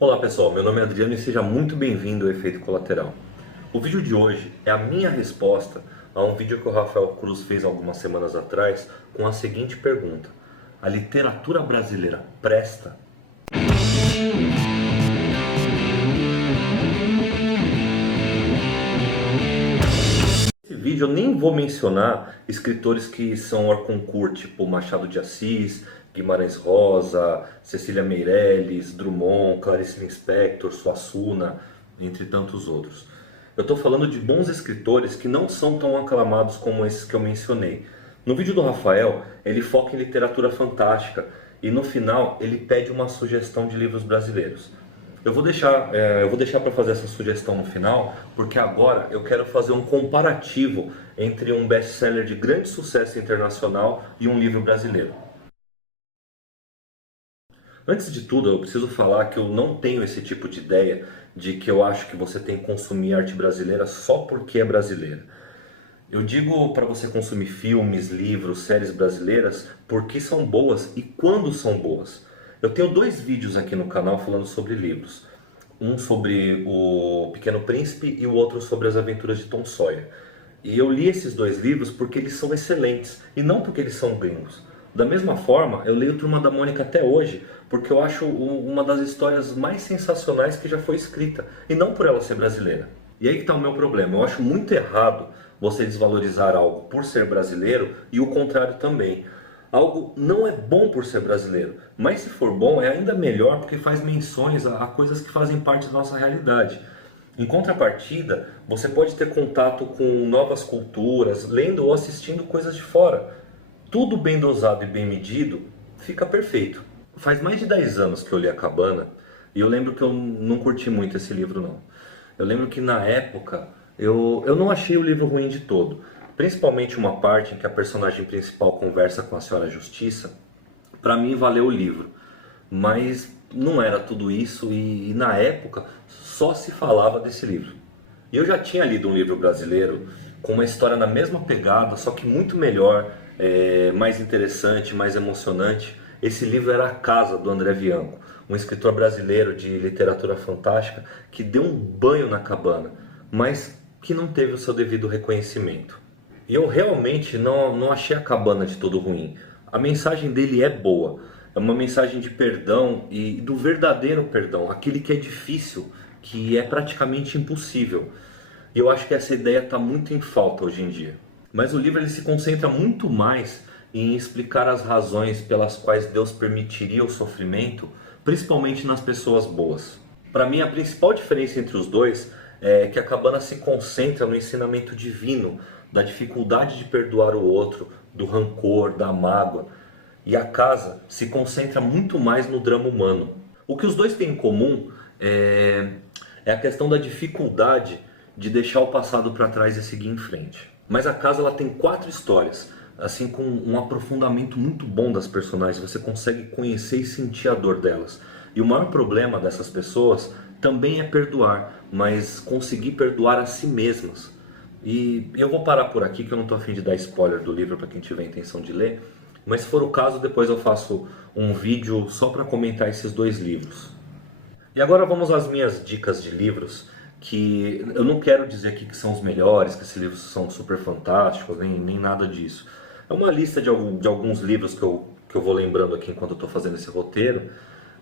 Olá pessoal, meu nome é Adriano e seja muito bem-vindo ao Efeito Colateral. O vídeo de hoje é a minha resposta a um vídeo que o Rafael Cruz fez algumas semanas atrás com a seguinte pergunta: a literatura brasileira presta? Nesse vídeo eu nem vou mencionar escritores que são hors concours, tipo Machado de Assis, Guimarães Rosa, Cecília Meirelles, Drummond, Clarice Lispector, Suassuna, entre tantos outros. Eu estou falando de bons escritores que não são tão aclamados como esses que eu mencionei. No vídeo do Rafael, ele foca em literatura fantástica e no final ele pede uma sugestão de livros brasileiros. Eu vou deixar para fazer essa sugestão no final, porque agora eu quero fazer um comparativo entre um best-seller de grande sucesso internacional e um livro brasileiro. Antes de tudo, eu preciso falar que eu não tenho esse tipo de ideia de que eu acho que você tem que consumir arte brasileira só porque é brasileira. Eu digo para você consumir filmes, livros, séries brasileiras porque são boas e quando são boas. Eu tenho dois vídeos aqui no canal falando sobre livros. Um sobre o Pequeno Príncipe e o outro sobre as aventuras de Tom Sawyer. E eu li esses dois livros porque eles são excelentes e não porque eles são gringos. Da mesma forma, eu leio Turma da Mônica até hoje porque eu acho uma das histórias mais sensacionais que já foi escrita e não por ela ser brasileira. E aí que está o meu problema. Eu acho muito errado você desvalorizar algo por ser brasileiro e o contrário também. Algo não é bom por ser brasileiro, mas se for bom é ainda melhor porque faz menções a coisas que fazem parte da nossa realidade. Em contrapartida, você pode ter contato com novas culturas, lendo ou assistindo coisas de fora. Tudo bem dosado e bem medido, fica perfeito. Faz mais de 10 anos que eu li A Cabana e eu lembro que eu não curti muito esse livro não. Eu lembro que na época eu não achei o livro ruim de todo. Principalmente uma parte em que a personagem principal conversa com a Senhora Justiça. Pra mim valeu o livro. Mas não era tudo isso e na época só se falava desse livro. E eu já tinha lido um livro brasileiro com uma história na mesma pegada, só que muito melhor, mais interessante, mais emocionante. Esse livro era A Casa, do André Bianco, um escritor brasileiro de literatura fantástica que deu um banho na cabana, mas que não teve o seu devido reconhecimento. E eu realmente não achei A Cabana de todo ruim. A mensagem dele é boa. É uma mensagem de perdão e do verdadeiro perdão, aquele que é difícil, que é praticamente impossível. E eu acho que essa ideia está muito em falta hoje em dia. Mas o livro ele se concentra muito mais em explicar as razões pelas quais Deus permitiria o sofrimento, principalmente nas pessoas boas. Para mim, a principal diferença entre os dois é que A Cabana se concentra no ensinamento divino, da dificuldade de perdoar o outro, do rancor, da mágoa. E A Casa se concentra muito mais no drama humano. O que os dois têm em comum é a questão da dificuldade de deixar o passado para trás e seguir em frente. Mas A Casa ela tem 4 histórias, assim com um aprofundamento muito bom das personagens. Você consegue conhecer e sentir a dor delas. E o maior problema dessas pessoas também é perdoar, mas conseguir perdoar a si mesmas. E eu vou parar por aqui que eu não estou a fim de dar spoiler do livro para quem tiver a intenção de ler. Mas se for o caso, depois eu faço um vídeo só para comentar esses dois livros. E agora vamos às minhas dicas de livros, que eu não quero dizer aqui que são os melhores, que esses livros são super fantásticos, nem nada disso. É uma lista de alguns livros que eu vou lembrando aqui enquanto eu estou fazendo esse roteiro,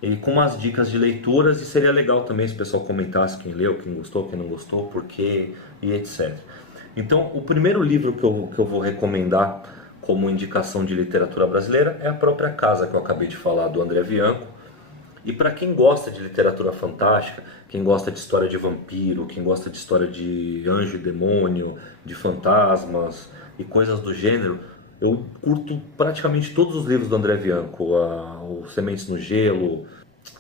e com umas dicas de leituras, e seria legal também se o pessoal comentasse quem leu, quem gostou, quem não gostou, por quê e etc. Então, o primeiro livro que eu vou recomendar como indicação de literatura brasileira é A Própria Casa, que eu acabei de falar, do André Bianco. E para quem gosta de literatura fantástica, quem gosta de história de vampiro, quem gosta de história de anjo e demônio, de fantasmas e coisas do gênero, eu curto praticamente todos os livros do André Bianco. O Sementes no Gelo,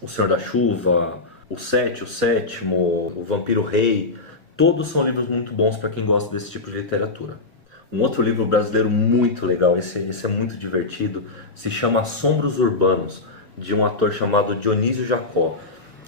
O Senhor da Chuva, O Sete, O Sétimo, O Vampiro Rei. Todos são livros muito bons para quem gosta desse tipo de literatura. Um outro livro brasileiro muito legal, esse é muito divertido, se chama Assombros Urbanos, de um ator chamado Dionísio Jacó.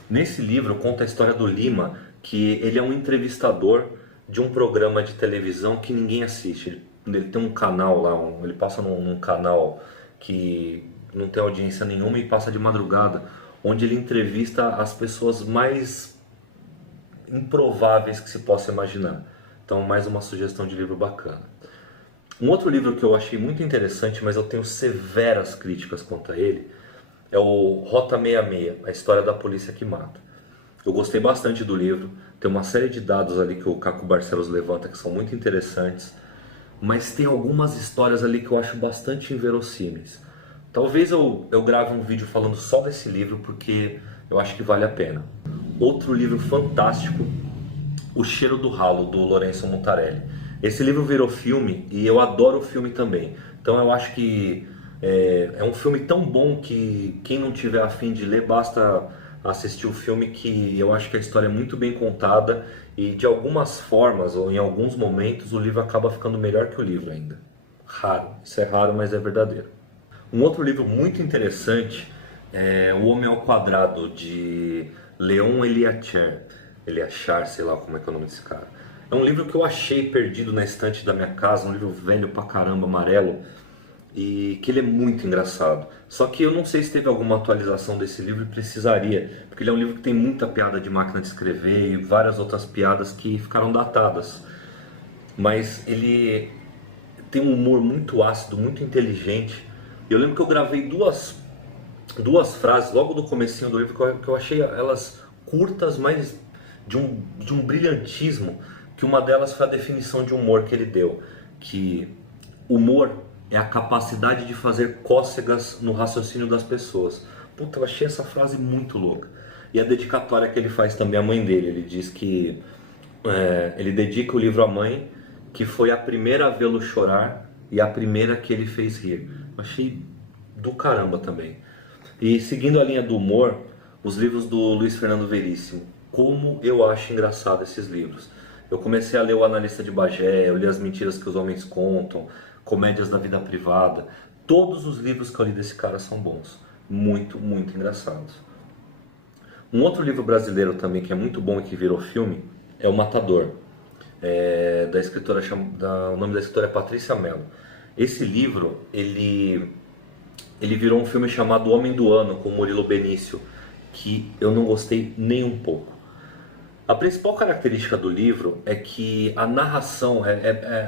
Nesse livro conta a história do Lima, que ele é um entrevistador de um programa de televisão que ninguém assiste. Ele tem um canal lá, ele passa num canal que não tem audiência nenhuma e passa de madrugada. onde ele entrevista as pessoas mais improváveis que se possa imaginar. Então, mais uma sugestão de livro bacana. Um outro livro que eu achei muito interessante, mas eu tenho severas críticas contra ele, é o Rota 66, a história da polícia que mata. Eu gostei bastante do livro, tem uma série de dados ali que o Caco Barcelos levanta que são muito interessantes, mas tem algumas histórias ali que eu acho bastante inverossímeis. Talvez eu grave um vídeo falando só desse livro, porque eu acho que vale a pena. Outro livro fantástico, O Cheiro do Ralo, do Lorenzo Mutarelli. Esse livro virou filme e eu adoro o filme também. Então eu acho que é um filme tão bom que quem não tiver a fim de ler, basta assistir o filme, que eu acho que a história é muito bem contada e de algumas formas ou em alguns momentos o livro acaba ficando melhor que o livro ainda. Raro, isso é raro, mas é verdadeiro. Um outro livro muito interessante é O Homem ao Quadrado, de Leon Eliachar, sei lá como é que é o nome desse cara. É um livro que eu achei perdido na estante da minha casa, um livro velho pra caramba, amarelo, e que ele é muito engraçado. Só que eu não sei se teve alguma atualização desse livro e precisaria, porque ele é um livro que tem muita piada de máquina de escrever e várias outras piadas que ficaram datadas. Mas ele tem um humor muito ácido, muito inteligente. Eu lembro que eu gravei duas frases logo do comecinho do livro que eu achei elas curtas, mas de um brilhantismo, que uma delas foi a definição de humor que ele deu, que humor é a capacidade de fazer cócegas no raciocínio das pessoas. Puta, eu achei essa frase muito louca. E a dedicatória que ele faz também à mãe dele, ele diz que ele dedica o livro à mãe, que foi a primeira a vê-lo chorar e a primeira que ele fez rir. Eu achei do caramba também. E seguindo a linha do humor, os livros do Luiz Fernando Veríssimo. Como eu acho engraçado esses livros. Eu comecei a ler O Analista de Bagé, eu li As Mentiras que os Homens Contam, Comédias da Vida Privada. Todos os livros que eu li desse cara são bons. Muito, muito engraçados. Um outro livro brasileiro também que é muito bom e que virou filme é O Matador. Da escritora, o nome da escritora é Patrícia Mello. Esse livro, ele virou um filme chamado O Homem do Ano, com Murilo Benício, que eu não gostei nem um pouco. A principal característica do livro é que a narração,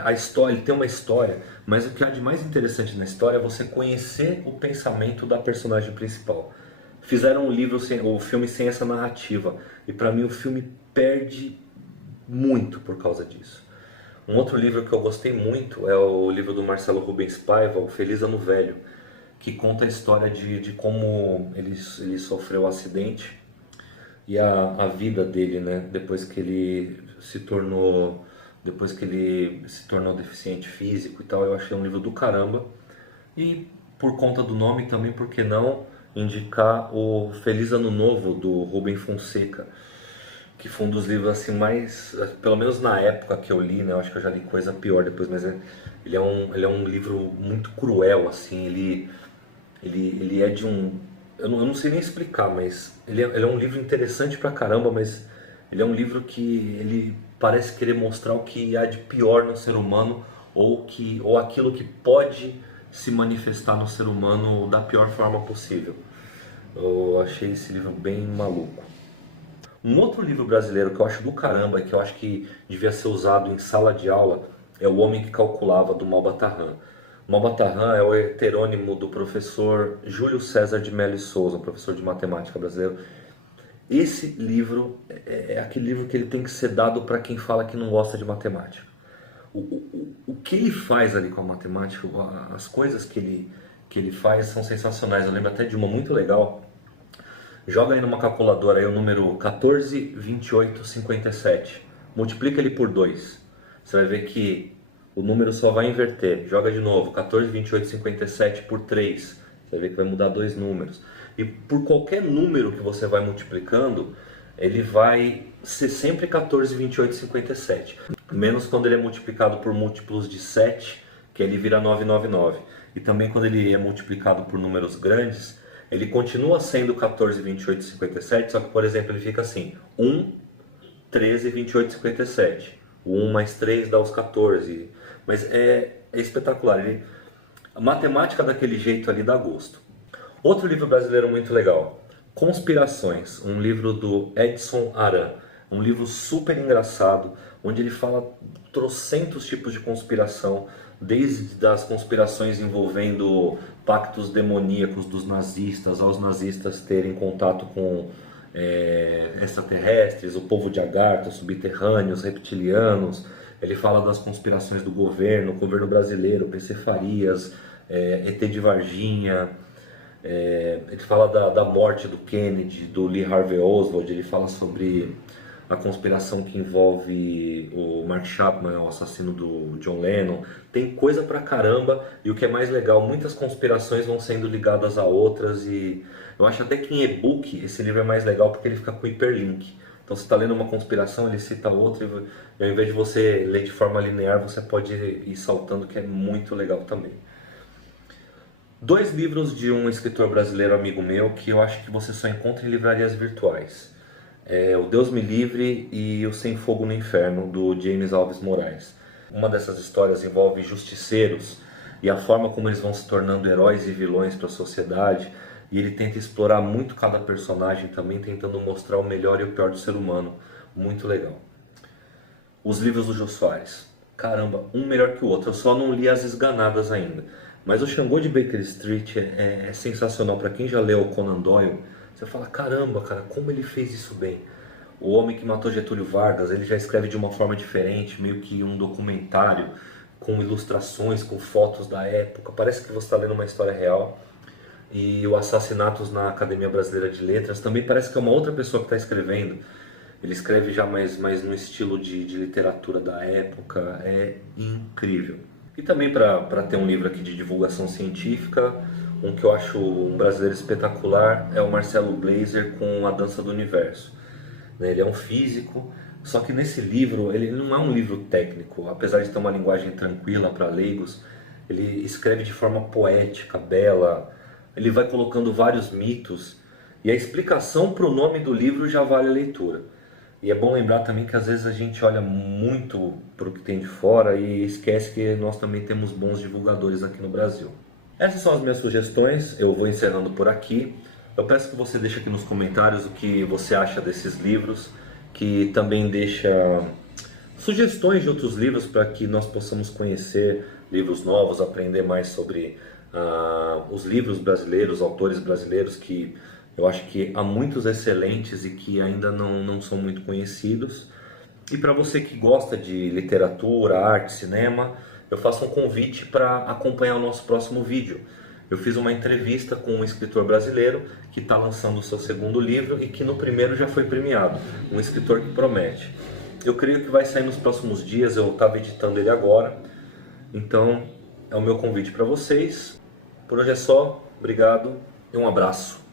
a história, ele tem uma história, mas o que há de mais interessante na história é você conhecer o pensamento da personagem principal. Fizeram o filme sem essa narrativa, e para mim o filme perde muito por causa disso. Um outro livro que eu gostei muito é o livro do Marcelo Rubens Paiva, O Feliz Ano Velho, que conta a história de como ele sofreu um acidente e a vida dele, né, depois que ele se tornou deficiente físico e tal. Eu achei um livro do caramba. E por conta do nome também, por que não indicar o Feliz Ano Novo, do Rubem Fonseca, que foi um dos livros assim mais, pelo menos na época que eu li, né, eu acho que eu já li coisa pior depois, mas ele é um livro muito cruel, assim. Ele é de um... Eu não sei nem explicar, mas ele é um livro interessante pra caramba, mas ele é um livro que ele parece querer mostrar o que há de pior no ser humano, ou aquilo que pode se manifestar no ser humano da pior forma possível. Eu achei esse livro bem maluco. Um outro livro brasileiro que eu acho do caramba, que eu acho que devia ser usado em sala de aula, é O Homem que Calculava, do Malbatarran. Malbatarran é o heterônimo do professor Júlio César de Mello e Souza, um professor de matemática brasileiro. Esse livro é aquele livro que ele tem que ser dado para quem fala que não gosta de matemática. O que ele faz ali com a matemática, as coisas que ele faz são sensacionais. Eu lembro até de uma muito legal. Joga aí numa calculadora aí o número 14, 28, 57. Multiplica ele por 2. Você vai ver que o número só vai inverter. Joga de novo, 14, 28, 57 por 3. Você vai ver que vai mudar dois números. E por qualquer número que você vai multiplicando, ele vai ser sempre 14, 28, 57. Menos quando ele é multiplicado por múltiplos de 7, que ele vira 999. E também quando ele é multiplicado por números grandes, ele continua sendo 14, 28, 57, só que, por exemplo, ele fica assim: 1, 13, 28, 57. O 1 mais 3 dá os 14. Mas é espetacular. A matemática daquele jeito ali dá gosto. Outro livro brasileiro muito legal, Conspirações, um livro do Edson Aran. Um livro super engraçado, onde ele fala trocentos tipos de conspiração, desde as conspirações envolvendo pactos demoníacos dos nazistas, aos nazistas terem contato com extraterrestres, o povo de Agartha, subterrâneos, reptilianos. Ele fala das conspirações do governo brasileiro, PC Farias, ET de Varginha. Ele fala da morte do Kennedy, do Lee Harvey Oswald. Ele fala sobre a conspiração que envolve o Mark Chapman, o assassino do John Lennon. Tem coisa pra caramba, e o que é mais legal, muitas conspirações vão sendo ligadas a outras, e eu acho até que em e-book esse livro é mais legal porque ele fica com hiperlink. Então você está lendo uma conspiração, ele cita outra, e ao invés de você ler de forma linear, você pode ir saltando, que é muito legal também. Dois livros de um escritor brasileiro amigo meu que eu acho que você só encontra em livrarias virtuais. O Deus Me Livre e o Sem Fogo no Inferno, do James Alves Moraes. Uma dessas histórias envolve justiceiros e a forma como eles vão se tornando heróis e vilões para a sociedade, e ele tenta explorar muito cada personagem também, tentando mostrar o melhor e o pior do ser humano. Muito legal. Os livros do Jô Soares. Caramba, um melhor que o outro. Eu só não li As Esganadas ainda. Mas o Xangô de Baker Street é sensacional. Para quem já leu o Conan Doyle, você fala, caramba, cara, como ele fez isso bem. O Homem que Matou Getúlio Vargas, ele já escreve de uma forma diferente, meio que um documentário, com ilustrações, com fotos da época. Parece que você está lendo uma história real. E o Assassinatos na Academia Brasileira de Letras também parece que é uma outra pessoa que está escrevendo. Ele escreve já mais no estilo de literatura da época. É incrível. E também para ter um livro aqui de divulgação científica, um que eu acho um brasileiro espetacular é o Marcelo Gleiser com A Dança do Universo. Ele é um físico, só que nesse livro ele não é um livro técnico, apesar de ter uma linguagem tranquila para leigos. Ele escreve de forma poética, bela, ele vai colocando vários mitos, e a explicação para o nome do livro já vale a leitura. E é bom lembrar também que às vezes a gente olha muito para o que tem de fora e esquece que nós também temos bons divulgadores aqui no Brasil. Essas são as minhas sugestões, eu vou encerrando por aqui. Eu peço que você deixe aqui nos comentários o que você acha desses livros, que também deixa sugestões de outros livros para que nós possamos conhecer livros novos, aprender mais sobre os livros brasileiros, autores brasileiros, que eu acho que há muitos excelentes e que ainda não são muito conhecidos. E para você que gosta de literatura, arte, cinema, eu faço um convite para acompanhar o nosso próximo vídeo. Eu fiz uma entrevista com um escritor brasileiro que está lançando o seu segundo livro e que no primeiro já foi premiado, um escritor que promete. Eu creio que vai sair nos próximos dias, eu estava editando ele agora, então é o meu convite para vocês. Por hoje é só, obrigado e um abraço.